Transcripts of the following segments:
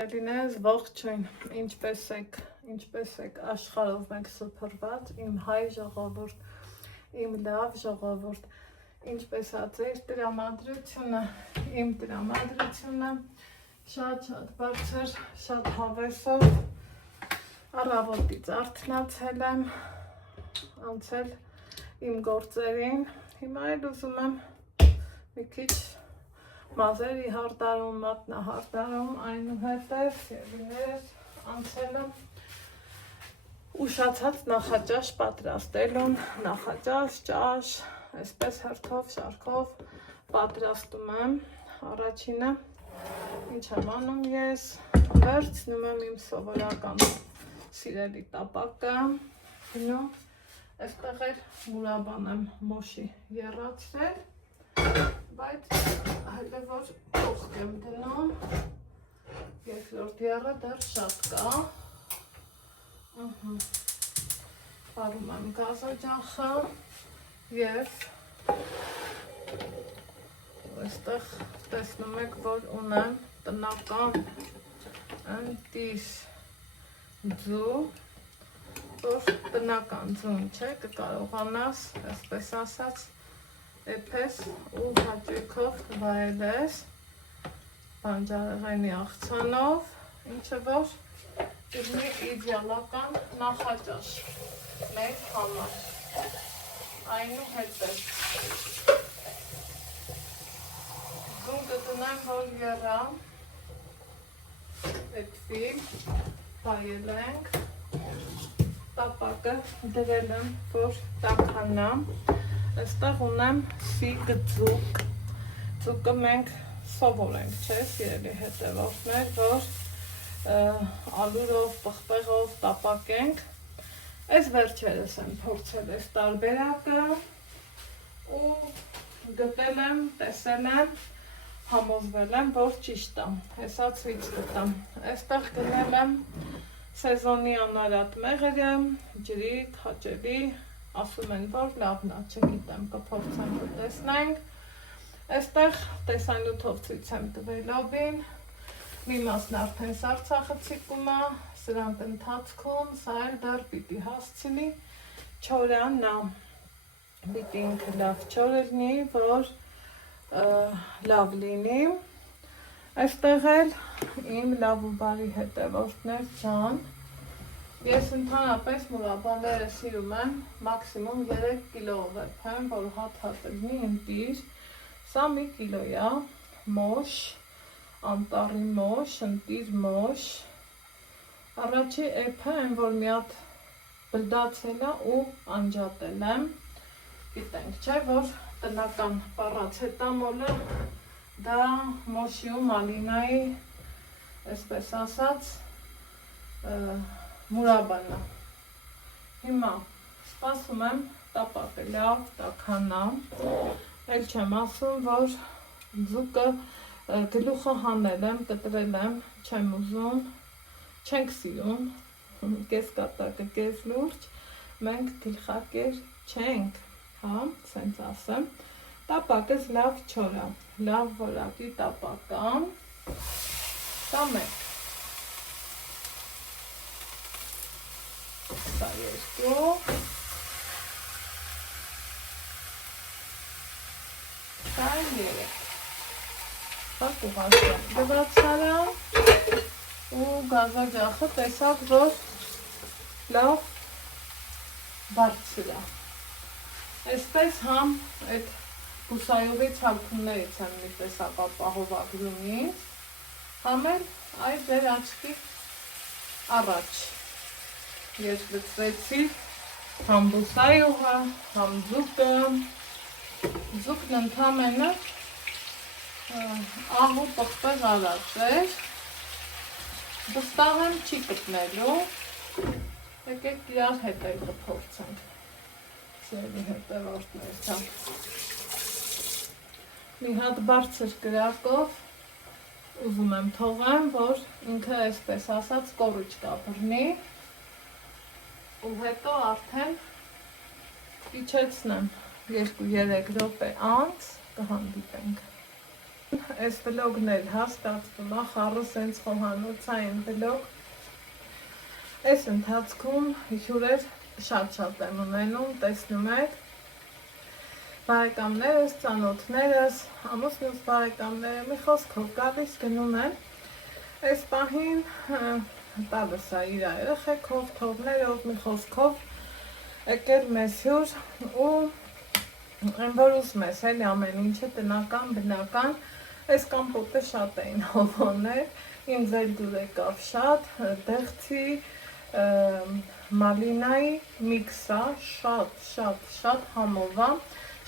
Լինես ողջույն, ինչպես եք աշխարհով մենք սփռված, իմ հայ ժողովուրդ, իմ լավ ժողովուրդ, ինչպես ա ձեր տրամադրությունը, իմ տրամադրությունը, շատ բարձր, շատ հավեսով, առավոտից արթնացել եմ, անցել իմ գործերին, հիմա էլ ուզում եմ մի քիչ մազերի հարդարում, մատնահարդարում, այնուհետև ես անցել եմ ուշացած նախաճաշ պատրաստելուն, նախաճաշ, ճաշ, այսպես հերթով, շարքով պատրաստում եմ, առաջինը, ինչ եմ անում ես, վերցնում եմ իմ սովորական սիրելի տապակը, գնում, այստեղ էլ մուրաբան եմ մոշի եռացրել, բայց հայլը որ կողք եմ դնում, երկրորդ եռը դեռ շատ կա, պարում եմ գազօջախը և այստեղ տեսնում եք, որ ունեմ տնական ընտիր ձու, որ տնական ձուն չէ, կկարողանաս, այսպես ասած, էպես ու հաճույքով վայելես բանջարեղենի աղցանով, ինչը որ դրնի իդեալական նախաճաշ մեր համար, այնուհետև ձուն կտնեմ, որ եռա, էդվի, վայելենք, տապակը դրել եմ, որ տաքանա, այստեղ ունեմ սիգ ձուկ, ձուկը մենք սովոր ենք, չէ, սիրելի հետևորդներ, որ ալուրով, պղպեղով տապակենք, այս վերջերս եմ փորձել այս տարբերակը ու գտել եմ, տեսել եմ, համոզվել եմ, որ ճիշտ է, հեսա ցույց կտամ, այստեղ գնել եմ սեզոնի անարատ մեղրը, ջրիկ, հաճելի, ասում են, որ լավն է, չգիտեմ, կփորձենք, կտեսնենք, այստեղ տեսանյութով ցույց եմ տվել լոբին, մի մասն արդեն սառցախցիկում է, սրանք ընթացքում, սա էլ դեռ պիտի հասցնի չորանա, պիտի ինքը լավ չոր լինի, որ լավ լինի, այստեղ էլ իմ լավ ու բարի հետևորդներ ջան, ես ընդհանրապես մուրաբաները սիրում եմ, մաքսիմում 3 կիլոով եմ, որ հատ լինի ընտիր, սա մի կիլոյա, մոշ, անտառի մոշ, ընտիր մոշ, առաջի էփը եմ, որ մի հատ բլդացել է ու անջատել եմ, գիտենք, չէ, որ տնական պարացետամոլը դա մոշի ու մալինայի, այսպես ասած, մուրաբանա, հիմա սպասում եմ տապակը լավ տաքանա, էլ չեմ ասում, որ ձուկը գլուխը հանել եմ, կտրել եմ, չեմ ուզում, չենք սիրում, կես կատակը, կես լուրջ, մենք թիլխակեր չենք, հա, սենց ասեմ, տապակս լավ չորա, լավ որակի տապական, սա մեկ, սա երկու, սա երեք, սա կուղասեմ, գվացարա ու գազօջախը տեսակ, որ լավ բարձր է, այսպես համ այդ բուսայողի ցալքումներից եմ մի տեսակ ապահովակ լինից, համ էլ այդ դեր աչքի առաջ, ես լծվեցի համ բուսայողը, համ ձուկը, ձուկն ընդամենը ահ ու պղպեղ արած էր, վստահ եմ չի գտնելու, եկեք իրար հետ էլ կփորձենք, սիրելի հետևորդներ ջան, մի հատ բարձր կրակով ուզում եմ թողեմ, որ ինքը այսպես ասած կոռուչկա բռնի ու հետո արդեն իջեցնեմ 2-3 րոպե անց կհանդիպենք Այս վլոգն էլ հա ստացվում է խառը սենց խոհանոցային վլոգ։ Այս ընթացքում հյուրեր շատ եմ ունենում, տեսնում եք բարեկամներս, ծանոթներս, ամուսնուս բարեկամները մի խոսքով գալիս գնում են։ Այս պահին տալս է իր երեխեքով, թողներով, մի խոսքով եկել մեզ հյուր ու այն որ ուզում ես էլի ամեն ինչը տնական, բնական, այս կամպոտը շատ էին հովոներ, ինձ էլ դուր եկավ շատ, դեղցի, մալինայի միքսա, շատ համովա,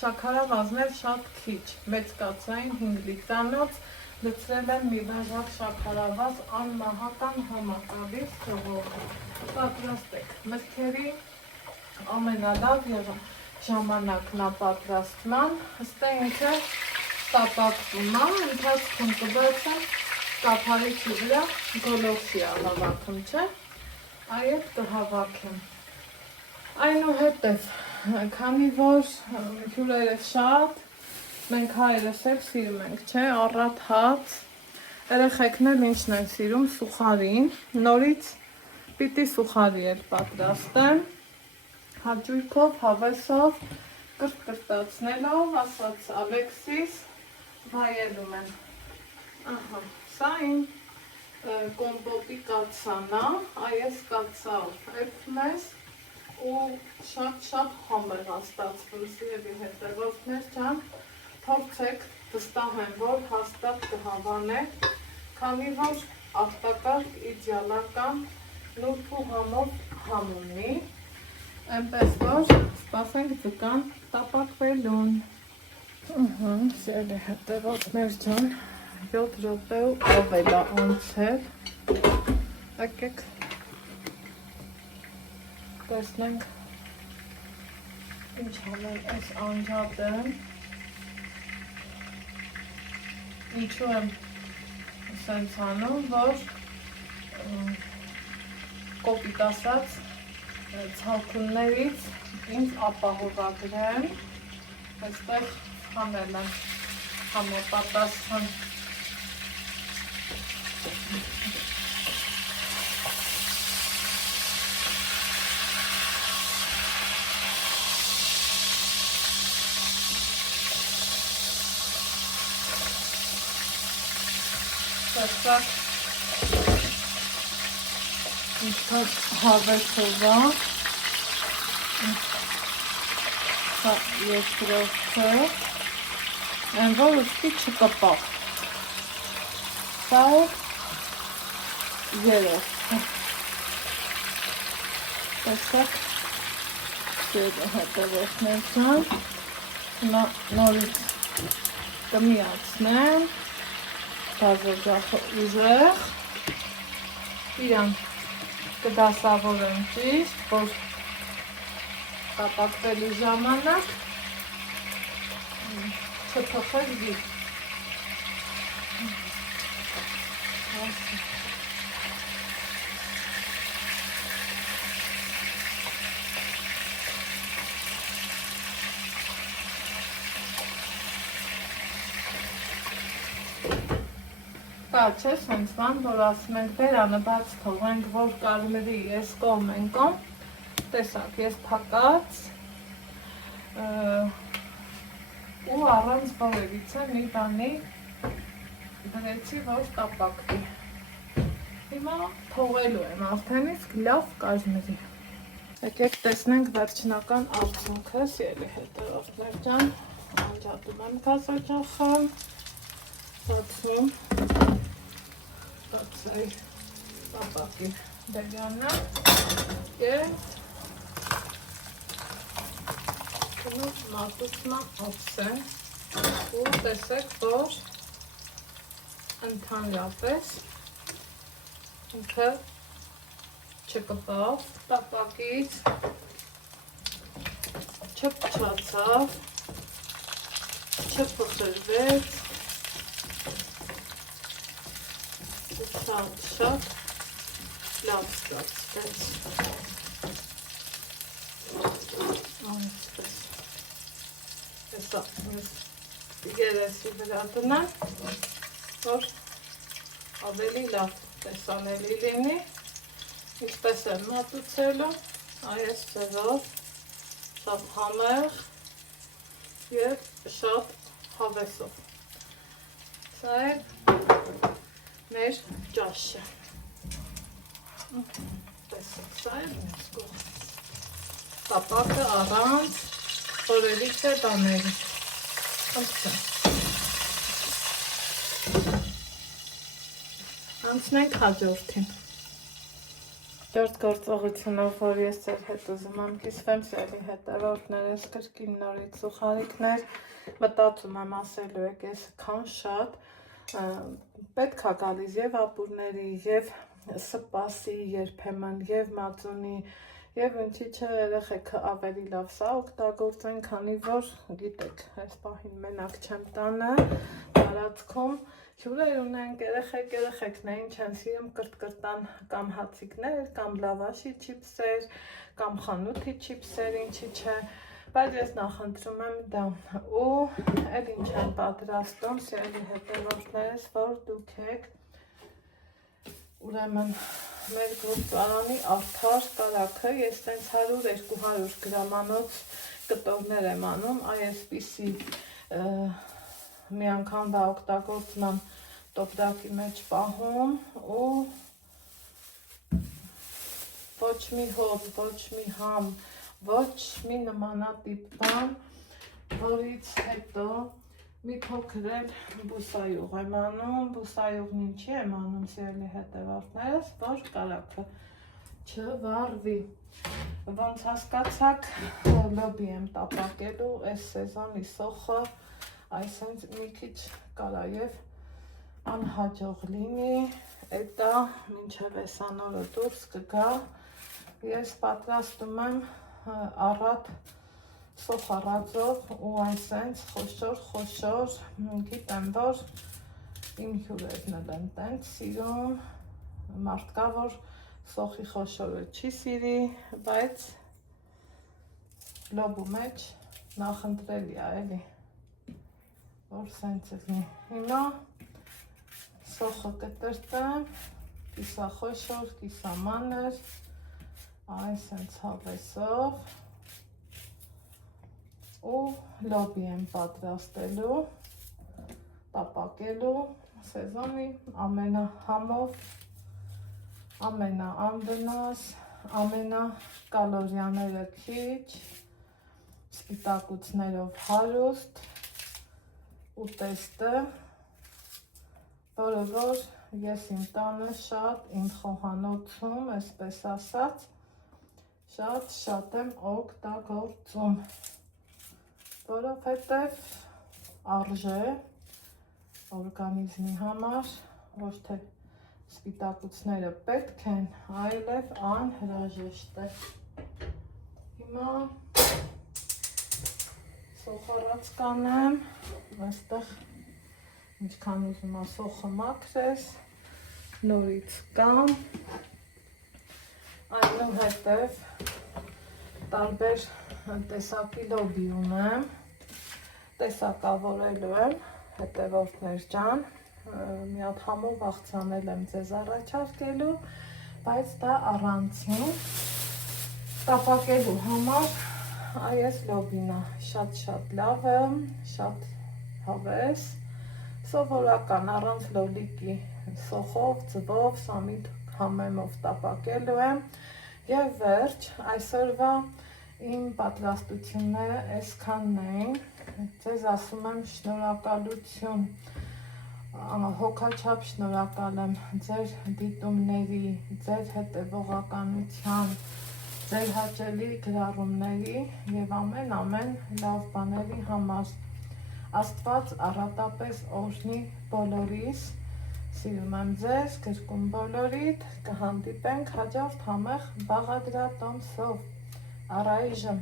շաքարավազներ շատ քիչ, 6 կաթսային 5 լիտրանոց, լցրել եմ մի բաժակ շաքարավազ անմահական համակալից թողով, պատրաստեք, մրգերի ամենալավ ժամանակն է պատրաստման, հստե ինքը տապակվում է, ընթացքում կբացեմ տափարիչի վրա գոլորշի հավաքում, չէ, այդ կհավաքեմ։ Այնուհետև, քանի որ հյուրերը շատ, մենք հայերս էլ սիրում ենք, չէ, առատ հաց, երեխեքն էլ ինչն են սիրում, սուխարին, նորից պիտի սուխարի էլ պատրաստեմ, հաճույքով, հավեսով, կրտկրտացնելով, ասաց Ալեքսիս, վայելում եմ։ Ահա, սա իմ կոմպոտի կաթսան է, այս կաթսով էփում ես ու շատ համեղ է ստացվում, սիրելի հետևորդներ ջան, փորձեք վստահ եմ, որ հաստատ կհավանեք, քանի որ արտակարգ իդեալական նուրբ ու համով համ ունի, այնպես որ սպասենք ձկան տապակվելուն։ Սիրելի հետևորդներ ջան, 7 րոպե ու ավել է անցել, եկեք տեսնենք ինչ համեն այս անջատը, ինչու եմ սենց անում, որ կոպիտ ասած ցալքուններից ինձ ապահովագրեմ, այստեղ հանել եմ համապատասխան Տեսակ ինչքան հավեսով է, սա երկրորդը, այն որ ուստի չկպավ, սա է երորդը, տեսակ հետևորդներ ջան, նորից կմիացնեմ, բազոջախը ուժեղ, իրան կդասավորեմ ճիշտ, որ տապակվելու ժամանակ չփոխեք գիտ։ Կա չէ սենց բան, որ ասում ենք բերանը բաց թողենք, որ կարմրի ես կողմ են կողմ, տեսակ ես փակած ու առանց որևիցե մի բանի դրեցի, որ տապակվի։ Հիմա թողելու եմ արդեն իսկ լավ կարմրի։ Եկեք տեսնենք վերջնական արդյունքը, սիրելի հետևորդներ ջան, անջատում եմ բազոջախը, բացում Բացայի տապակի դեղյանը և կնում մատուցման ոցեմ ու տեսեք, որ ընդհանրապես ինքը չկպավ տապակից, չփչացավ, չփխրվեց, շատ լավ ստացվեց, այսպես, հեսա երեսի վրա դնեմ, որ ավելի լավ տեսանելի լինի, ինչպես եմ մատուցելու, այս ձևով, շատ համեղ և շատ հավեսով։ Սա է մեր ճաշը։ Տեսեք, սա է մեր կողմից։ Տապակը առանց խորելիք է տաների։ Անցնենք հաջորդին։ Հաջորդ գործողությունով, որ ես ձեր հետ ուզում եմ կիսվեմ, սիրելի հետևորդներս, կրկին նորից ուղղարիքներ, մտածում եմ ասելու եք, ես քան շատ պետք է գալիս և ապուրների, և սպասի երբեմն, և մածունի, և ինչի չէ երեխեքը ավելի լավ սա օգտագործեն, քանի որ գիտեք, այս պահին մենակ չեմ տանը, տարածքում հյուրեր ունենք, երեխեքն է ինչ են սիրում կրտկրտան կամ հացիկներ, կամ լավաշի չիպսեր, կամ խանութի չիպսեր, ինչի չէ, բայց ես նախընտրում եմ դա ու էլ ինչ եմ պատրաստում, սիրելի հետևորդներս, որ դուք եք ուրեմն մեր գործարանի արդար կարագը, ես տենց 100-200 գրամանոց կտորներ եմ անում, այսպիսի մի անգամվա օգտագործման տոպրակի մեջ պահում ու ոչ մի հոտ, ոչ մի համ, ոչ մի նմանատիպ բան, որից հետո մի փոքր էլ բուսայուղ եմ անում, բուսայուղն ինչի եմ անում, սիրելի հետևորդներս, որ կարագը չվառվի։ Ոնց հասկացաք, լոբի եմ տապակելու, այս սեզոնի սոխը, այսինքն մի քիչ կարա և անհաջող լինի, էտա մինչև էսանորը դուրս կգա, ես պատրաստում եմ առատ սոխ առածով ու այսենց խոշոր, գիտեմ, որ իմ հյուրերն էլ են տենց սիրում, մարդկա, որ սոխի խոշորը չի սիրի, բայց լոբու մեջ նախընտրելի է, էլի, որ սենց լինի։ Հիմա սոխը կտրտեմ, կիսա խոշոր, կիսա մանր, այսենց հավեսով ու լոբի եմ պատրաստելու, տապակելու սեզոնի ամենահամով, ամենաանվնաս, ամենակալորիաները քիչ, սպիտակուցներով հարուստ ուտեստը, որը որ ես իմ տանը շատ, իմ խոհանոցում, այսպես ասած, շատ եմ օգտագործում, որովհետև արժե օրգանիզմի համար, ոչ թե սպիտակուցները պետք են, այլև անհրաժեշտ է։ Հիմա սոխառած կանեմ, այստեղ ինչքան ուզում է սոխը մաքրես, նորից կամ, այնուհետև տարբեր տեսակի լոբի ունեմ, տեսակավորելու եմ, հետևորդներ ջան, մի հատ համով աղցանել եմ ձեզ առաջարկելու, բայց դա առանցին տապակելու համար այս լոբին է, շատ լավը, շատ հավես, սովորական առանց լոլիկի սոխով, ձվով, սամիտ համեմով տապակելու եմ և վերջ, այսօրվա իմ պատրաստությունները այսքանն էին, ձեզ ասում եմ շնորհակալություն, հոգաչափ շնորհակալ եմ ձեր դիտումների, ձեր հետևողականության, ձեր հաճելի գրառումների և ամեն լավ բաների համար։ Աստված առատապես օրհնի բոլորիս, սիրում եմ ձեզ, գրկում բոլորիդ, կհանդիպենք հաջորդ համեղ բաղադրատոմսով, առայժմ